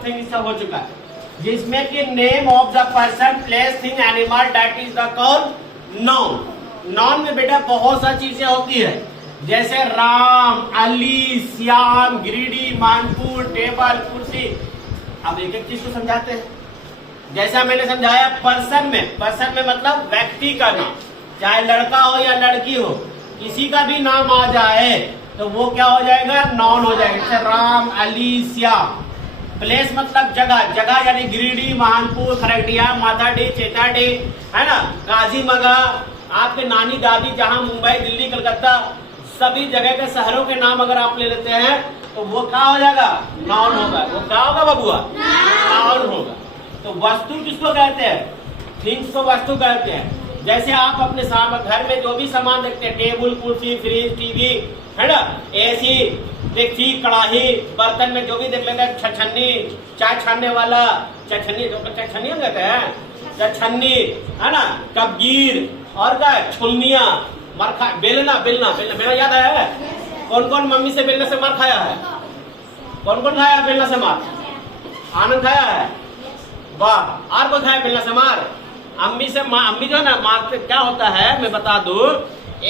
Of thing इसका हो चुका है, जिसमें कि name of the person, place, thing, animal, that is the कौन नाउन। नाउन में बेटा बहुत सारी चीजें होती है, जैसे राम, अली, श्याम, गिरिडीह, मानपुर, टेबल, कुर्सी। अब एक एक चीज को समझाते हैं। जैसा मैंने समझाया पर्सन में मतलब व्यक्ति का नाम, चाहे लड़का हो या लड़की हो, किसी का भी नाम आ जाए तो वो क्या हो जाएगा, नाउन हो जाएगा। जैसे राम, अली, श्याम। प्लेस मतलब जगह, जगह यानी गिरिडीह, महानपुर, खरगडिया, माताडीह, चेताडीह, है ना, काजीमगा, आपके नानी दादी जहां मुंबई, दिल्ली, कलकत्ता, सभी जगह के शहरों के नाम अगर आप ले लेते हैं तो वो क्या हो जाएगा, नाउन होगा। वो क्या होगा बबुआ, नाउन होगा। तो वस्तु किसको कहते हैं, थिंग्स को वस्तु कहते हैं। जैसे आप अपने घर में जो भी सामान देखते हैं, टेबल, कुर्सी, फ्रिज, टीवी, है ना, एसी, डेक्ची, कढ़ाई, बर्तन में जो भी देख लेते हैं, छछन्नी, चाय छानने वाला, छछन्नी कहते हैं, छछन्नी, है ना, कपगीर, और क्या है, छुलनिया, बेलना याद है? कौन कौन मम्मी से बेलने से मार खाया है? कौन कौन खाया बेलना से मार? आनंद खाया है, वाह। और कौन खाया बेलना से मार? अम्मी जो है ना मारते। क्या होता है मैं बता दूं,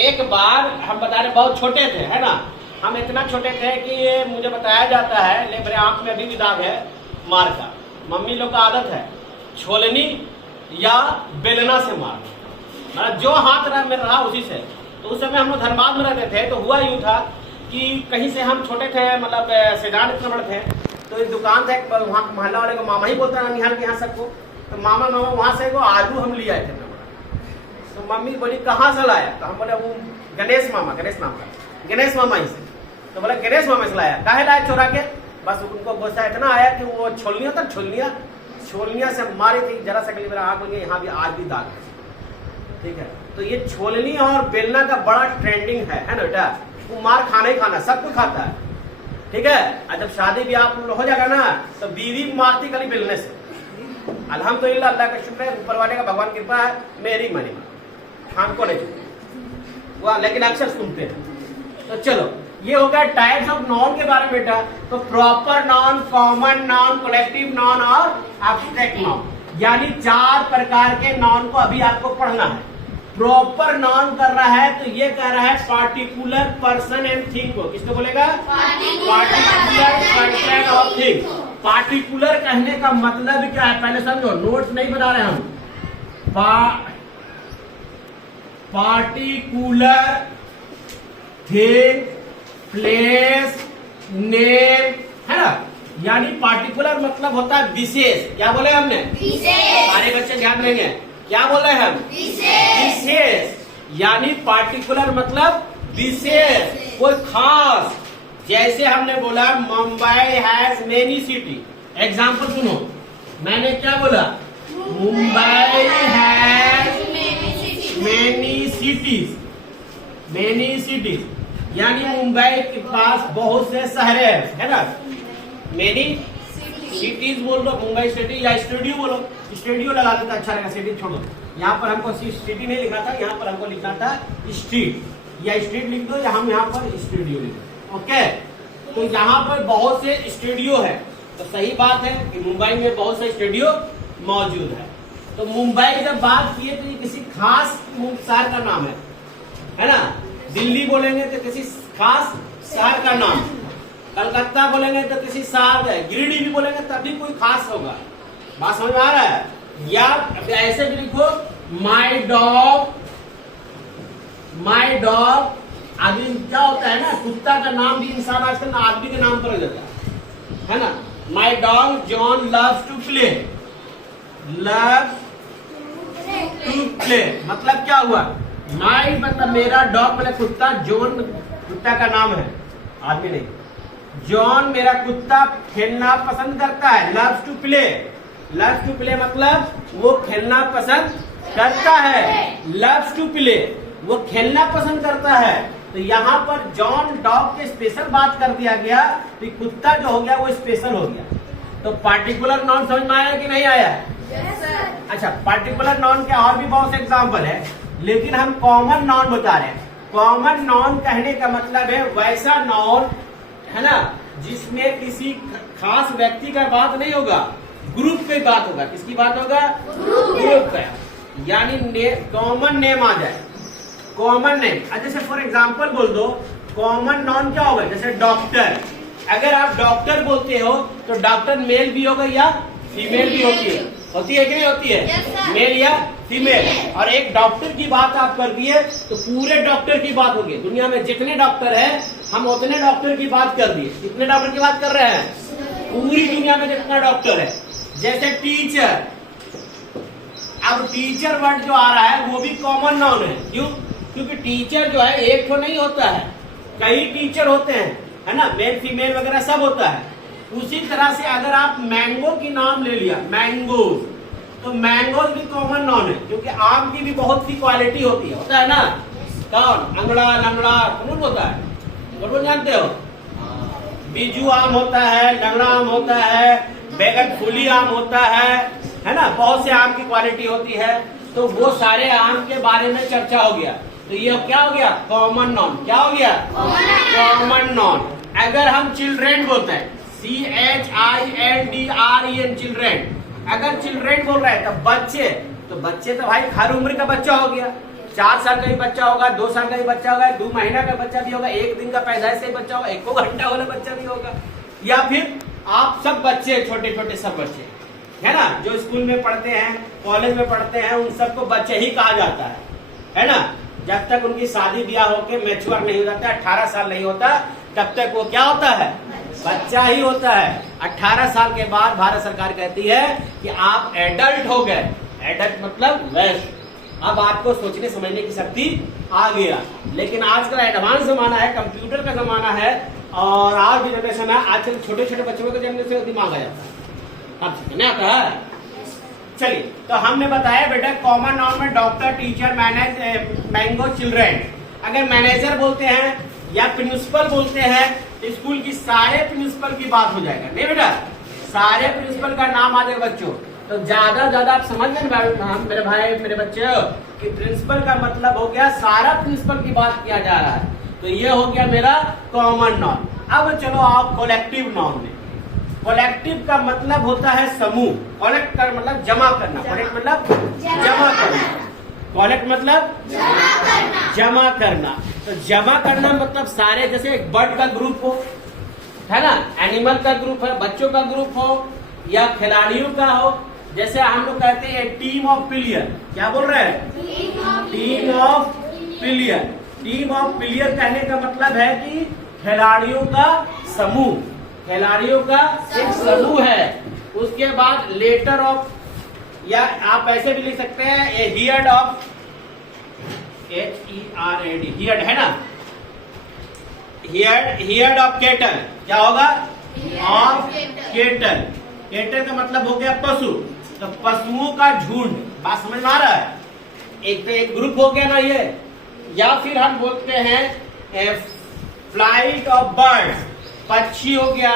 एक बार हम बता रहे, बहुत छोटे थे, है ना, हम इतना छोटे थे कि ये मुझे बताया जाता है, ले मेरे आंख में अभी भी दाग है मार का। मम्मी लोग का आदत है छोलनी या बेलना से मारना, मतलब जो हाथ में रहा उसी से। तो उस समय हम लोग धनबाद में रहते थे, तो हुआ यूं था कि कहीं से हम छोटे थे, मतलब सेजान इतना बड़े थे, तो एक दुकान था, वहाँ मोहल्ला वाले को मामा ही बोलता है निहाल के यहाँ सबको। तो मामा वहाँ से वो आलू हम ले आए थे। तो मम्मी बोली कहाँ से लाया? तो हम बोले वो गणेश नाम का गणेश मामा ही से। तो बोले गणेश मामा से लाया, काहे लाया चोरा के? बस उनको गुस्सा इतना आया कि वो छोलनिया से मारी थी, जरा सा मेरा आँख बन गया, यहाँ भी आज भी दाग है, ठीक है। तो ये छोलनी और बेलना का बड़ा ट्रेंडिंग है ना बेटा। वो मार खाना ही खाना, सब कुछ खाता है, ठीक है। और जब शादी भी आप हो जाएगा ना तो बीवी मारती कली बेलने से। अल्हम्दुलिल्लाह, अल्लाह का शुक्र है, ऊपर वाले का भगवान कृपा है, मेरी मनी हमको नहीं चुकी वह, लेकिन अक्सर सुनते हैं। तो चलो, ये हो गया टाइप्स ऑफ नाउन के बारे में बेटा। तो proper noun, common noun, collective noun और एब्स्ट्रैक्ट नाउन, यानी 4 प्रकार के नाउन को अभी आपको पढ़ना है। प्रॉपर नाउन कर रहा है तो ये कह रहा है पार्टिकुलर पर्सन एंड थिंग को, किसको बोलेगा, पार्टिकुलर पर्सन और थिंग। पार्टिकुलर कहने का मतलब क्या है पहले समझो, नोट्स नहीं बना रहे हम। पार्टिकुलर थिंग, प्लेस, नेम, है ना, यानी पार्टिकुलर मतलब होता है विशेष। क्या बोले हमने, विशेष। सारे बच्चे ध्यान देंगे, क्या बोले हम, विशेष। यानी पार्टिकुलर मतलब विशेष, कोई खास। जैसे हमने बोला Mumbai has many city. Example सुनो, मैंने क्या बोला, मुंबई हैज मेनी सिटीज, यानी मुंबई के पास बहुत से शहर है ना। मेनी सिटीज बोल दो, मुंबई सिटी, या स्टूडियो बोलो, स्टूडियो लगा देता अच्छा रहेगा, सिटी छोड़ो। यहाँ पर हमको सिटी नहीं लिखा था, यहाँ पर हमको लिखा था स्ट्रीट, या स्ट्रीट लिख दो, या हम यहाँ पर स्टूडियो लिख दो, ओके। तो यहाँ पर बहुत से स्टूडियो है, तो सही बात है कि मुंबई में बहुत से स्टूडियो मौजूद है। तो मुंबई जब बात किए तो ये किसी खास शहर का नाम है ना। दिल्ली बोलेंगे तो किसी खास शहर का नाम, कलकत्ता बोलेंगे तो किसी शहर का, गिरिडीह भी बोलेंगे तभी कोई खास होगा। बात समझ में आ रहा है? या ऐसे भी लिखो, माई डॉग। आदमी क्या होता है ना, कुत्ता का नाम भी इंसान आजकल आदमी के नाम पर देता है ना। My dog John loves to play, मतलब क्या हुआ, माई मतलब मेरा, डॉग मतलब कुत्ता, जॉन कुत्ता का नाम है, आदमी नहीं। जॉन मेरा कुत्ता खेलना पसंद करता है, लव्स टू प्ले मतलब वो खेलना पसंद करता है, लव्स टू प्ले वो खेलना पसंद करता है। तो यहाँ पर जॉन डॉग के स्पेशल बात कर दिया गया, तो कुत्ता जो हो गया वो स्पेशल हो गया। तो पार्टिकुलर नाउन समझ में आया कि नहीं आया? अच्छा, पार्टिकुलर नाउन के और भी बहुत से एग्जाम्पल है, लेकिन हम कॉमन नाउन बता रहे हैं। कॉमन नाउन कहने का मतलब है वैसा नाउन, है ना, जिसमें किसी खास व्यक्ति का बात नहीं होगा, ग्रुप की बात होगा। किसकी बात होगा? ग्रुप का। यानी कॉमन नेम आ जाए, कॉमन नेम। जैसे फॉर एग्जाम्पल बोल दो, कॉमन नाउन क्या होगा? जैसे डॉक्टर, अगर आप डॉक्टर बोलते हो तो डॉक्टर मेल भी होगा या फीमेल भी होती है कि नहीं होती है? yes, मेल या फीमेल। और एक डॉक्टर की बात आप कर दिए तो पूरे डॉक्टर की बात होगी। दुनिया में जितने डॉक्टर हैं हम उतने डॉक्टर की बात कर दिए। कितने डॉक्टर की बात कर रहे हैं? पूरी दुनिया में जितना डॉक्टर है। जैसे टीचर, अब टीचर वर्ड जो आ रहा है वो भी कॉमन नाउन है। क्यों? क्योंकि टीचर जो है एक तो नहीं होता है, कई टीचर होते हैं, है ना, मेल फीमेल वगैरह सब होता है। उसी तरह से अगर आप मैंगो की नाम ले लिया, मैंगोज, तो मैंगोज भी कॉमन नाउन है, क्योंकि आम की भी बहुत सी क्वालिटी होता है ना। कौन? अंगड़ा, लंगड़ा, कौन होता है? कौन जानते हो? बीजू आम होता है, लंगड़ा आम होता है, बैगन फुली आम होता है ना, बहुत से आम की क्वालिटी होती है। तो वो सारे आम के बारे में चर्चा हो गया। तो ये क्या हो गया? Common noun. क्या हो गया? Common noun. अगर हम चिल्ड्रेन बोलते हैं, CHILDREN, चिल्ड्रेन, अगर चिल्ड्रेन बोल रहे हैं तो बच्चे, तो बच्चे तो भाई हर उम्र का बच्चा हो गया। 4 साल का भी बच्चा होगा, 2 साल का भी बच्चा होगा, 2 महीना का बच्चा भी होगा, 1 दिन का पैदाइश से बच्चा होगा, 1 घंटा वाला बच्चा भी होगा, या फिर आप सब बच्चे, छोटे छोटे सब बच्चे, है ना, जो स्कूल में पढ़ते हैं, कॉलेज में पढ़ते हैं, उन सबको बच्चे ही कहा जाता है ना। जब तक उनकी शादी ब्याह होकर मैच्योर नहीं हो जाता, 18 साल नहीं होता, तब तक वो क्या होता है? बच्चा ही होता है। 18 साल के बाद भारत सरकार कहती है कि आप एडल्ट हो गए। एडल्ट मतलब वयस्क। अब आपको सोचने समझने की शक्ति आ गया। लेकिन आजकल एडवांस जमाना है, कंप्यूटर का जमाना है, और आज की जनरेशन है, आजकल छोटे छोटे बच्चों के जन्म से दिमाग आ जाता है। अब सीखने आता है। चलिए, तो हमने बताया बेटा कॉमन नाउन में डॉक्टर, टीचर, मैंगो, चिल्ड्रेन। अगर मैनेजर बोलते हैं या प्रिंसिपल बोलते हैं तो स्कूल की सारे प्रिंसिपल की बात हो जाएगा। नहीं बेटा, सारे प्रिंसिपल का नाम आ जाएगा बच्चों। तो ज्यादा आप समझ गए मेरे भाई, मेरे बच्चे, कि प्रिंसिपल का मतलब हो गया सारा प्रिंसिपल की बात किया जा रहा है। तो ये हो गया मेरा कॉमन नाउन। अब चलो आप कलेक्टिव नाउन में। कलेक्टिव का मतलब होता है समूह। कलेक्ट का मतलब जमा करना, कलेक्ट मतलब जमा करना, कलेक्ट मतलब जमा करना। तो जमा करना मतलब सारे, जैसे एक बर्ड का ग्रुप हो, है ना, एनिमल का ग्रुप है, बच्चों का ग्रुप हो या खिलाड़ियों का हो। जैसे हम लोग कहते हैं टीम ऑफ प्लेयर। क्या बोल रहे हैं? Team of player. Team of player कहने का मतलब है कि खिलाड़ियों का समूह, खिलाड़ियों का एक समूह है। उसके बाद लेटर ऑफ, या आप ऐसे भी लिख सकते हैं ए हियर्ड ऑफ, HERD, हियर्ड है ना, हियर्ड ऑफ केटल। क्या होगा? Of kettle. केटल का मतलब हो गया पशु। तो पशुओं का झुंड। बात समझ में आ रहा है? एक तो एक ग्रुप हो गया ना ये। या फिर हम बोलते हैं फ्लाइट ऑफ बर्ड्स, पक्षी हो गया,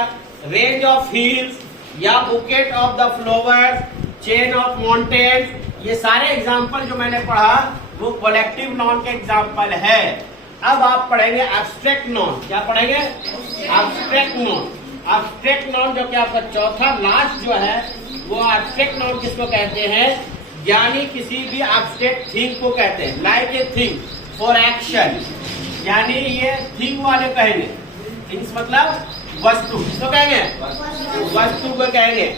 रेंज ऑफ हिल्स या bouquet of the flowers, chain of mountains. ये सारे एग्जाम्पल जो मैंने पढ़ा वो कलेक्टिव नाउन के एग्जाम्पल है। अब आप पढ़ेंगे एब्स्ट्रैक्ट नाउन। क्या पढ़ेंगे? Abstract noun. एब्स्ट्रैक्ट नाउन जो कि आपका चौथा लास्ट जो है, वो एब्स्ट्रैक्ट नाउन किसको कहते हैं? यानी किसी भी एब्स्ट्रैक्ट थिंग को कहते हैं। Like a thing for action, यानी ये थिंग वाले कहेंगे। थिंग्स मतलब वस्तु, किसको कहेंगे? वस्तु को कहेंगे,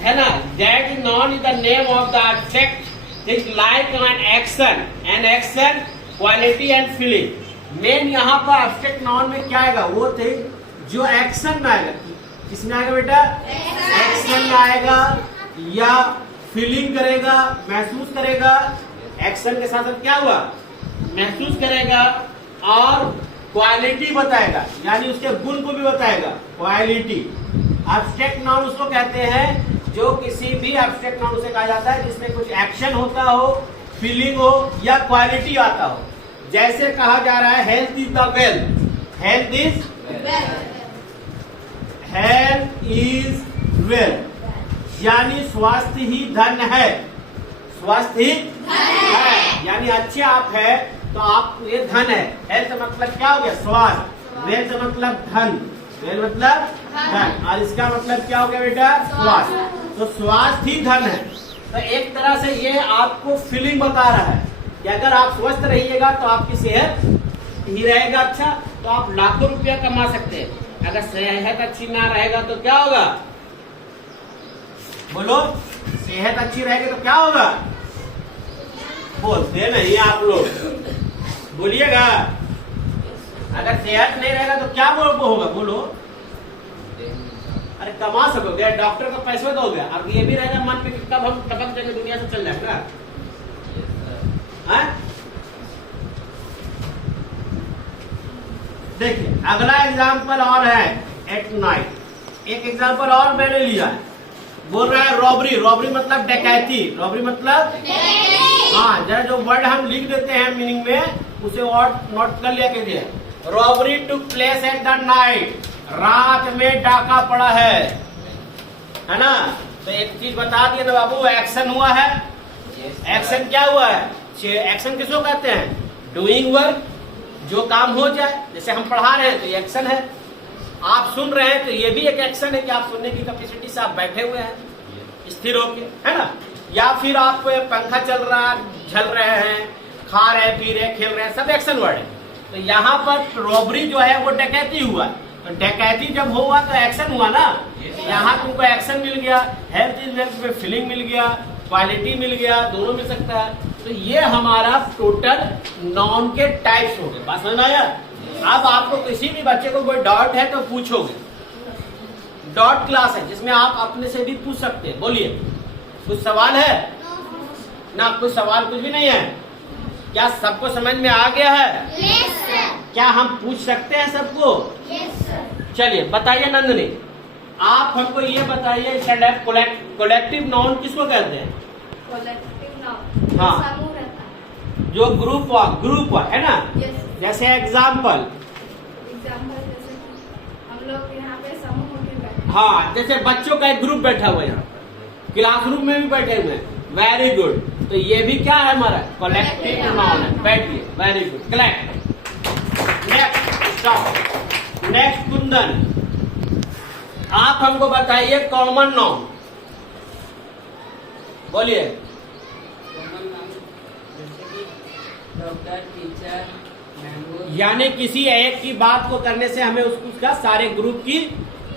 है ना। That noun is the name of the abstract thing like an action, quality and feeling. Main यहाँ पर एब्स्ट्रैक्ट नाउन में क्या आएगा? वो थिंग जो एक्शन में आएगा। किसमें आएगा बेटा? एक्शन में आएगा, या फीलिंग करेगा, महसूस करेगा। एक्शन के साथ साथ क्या हुआ? महसूस करेगा, और क्वालिटी बताएगा, यानी उसके गुण को भी बताएगा, क्वालिटी। एब्स्ट्रैक्ट नाउन उसको कहते हैं जो किसी भी एब्स्ट्रैक्ट नाउन से कहा जाता है जिसमें कुछ एक्शन होता हो, फीलिंग हो या क्वालिटी आता हो। जैसे कहा जा रहा है health is the wealth, health is wealth, यानी स्वास्थ्य ही धन है। स्वास्थ्य ही है, यानी अच्छे आप है तो आप ये धन है। हेल्थ मतलब क्या हो गया? स्वास्थ्य। वेल्थ मतलब धन, वेल मतलब धन, और इसका मतलब क्या हो गया बेटा? स्वास्थ्य। तो स्वास्थ्य ही धन है। तो एक तरह से ये आपको फीलिंग बता रहा है कि अगर आप स्वस्थ रहिएगा तो आपकी सेहत ही रहेगा अच्छा, तो आप लाखों रुपया कमा सकते हैं। अगर सेहत अच्छी ना रहेगा तो क्या होगा? बोलो, सेहत अच्छी रहेगी तो क्या होगा? बोलते नहीं आप लोग, बोलिएगा। अगर सेहत नहीं रहेगा तो क्या होगा? बोलो। अरे कमा सकोगे, डॉक्टर को पैसे दोगे, अब ये भी रहेगा मन में कि कब हम टपक जाएंगे, दुनिया से चल जाएगा। देखिए अगला एग्जाम्पल और है एट नाइट। एक एग्जाम्पल और मैंने लिया है, बोल रहा है रॉबरी। रॉबरी मतलब डकैती। रॉबरी मतलब हाँ, जरा जो वर्ड हम लिख देते हैं मीनिंग में उसे वर्ड नोट कर लिया कीजिए। Robbery took place at the night. रात में डाका पड़ा है ना? तो एक चीज बता दिए ना बाबू, एक्शन हुआ है। एक्शन क्या हुआ है? एक्शन किसको कहते हैं? डूइंग वर्क, जो काम हो जाए। जैसे हम पढ़ा रहे हैं तो ये एक्शन है, आप सुन रहे हैं तो ये भी एक एक्शन है कि आप सुनने की कैपेसिटी से आप बैठे हुए हैं स्थिर होके, है ना? या फिर आप पंखा चल रहा, झल रहे हैं, खा रहे, पी रहे, खेल रहे हैं, सब एक्शन वर्ड है। तो यहाँ पर रॉबरी जो है वो डकैती हुआ। तो डकैती जब हुआ तो एक्शन हुआ ना। यहाँ तुमको एक्शन मिल गया, हेल्थ इज वेल्थ में फीलिंग मिल गया, क्वालिटी मिल गया, दोनों मिल सकता है। तो ये हमारा टोटल नॉन के टाइप्स हो गए। बात समझ में आया? अब आपको किसी भी बच्चे को कोई डाउट है तो पूछोगे। डॉट क्लास है जिसमें आप अपने से भी पूछ सकते हैं। बोलिए, कुछ सवाल है ना? कुछ सवाल कुछ भी नहीं है। क्या सबको समझ में आ गया है? Yes, sir. क्या हम पूछ सकते हैं सबको? Yes, sir. चलिए बताइए नंदनी, आप हमको ये बताइए कलेक्टिव नाउन किसको कहते हैं? Collective noun. हाँ। समूह रहता है। जो ग्रुप है ना? Yes. जैसे एग्जाम्पल, Example जैसे कि हम लोग यहाँ पे समूह होके बैठे हैं। हाँ, जैसे बच्चों का एक ग्रुप बैठा हुआ है यहाँ, क्लासरूम में भी बैठे हुए हैं। Very good. तो ये भी क्या है हमारा? कलेक्टिव नाउन है। बैठिए, very good. Collect. Next Kundan, आप हमको बताइए कॉमन नाउन। बोलिए। Doctor, teacher, mango. यानी किसी एक की बात को करने से हमें उसका सारे ग्रुप की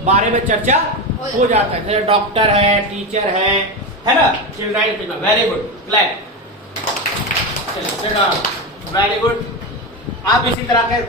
बारे में चर्चा हो जाता है। जैसे डॉक्टर है, टीचर है ना? Children, very good. Clap. Very good. आप इसी तरह के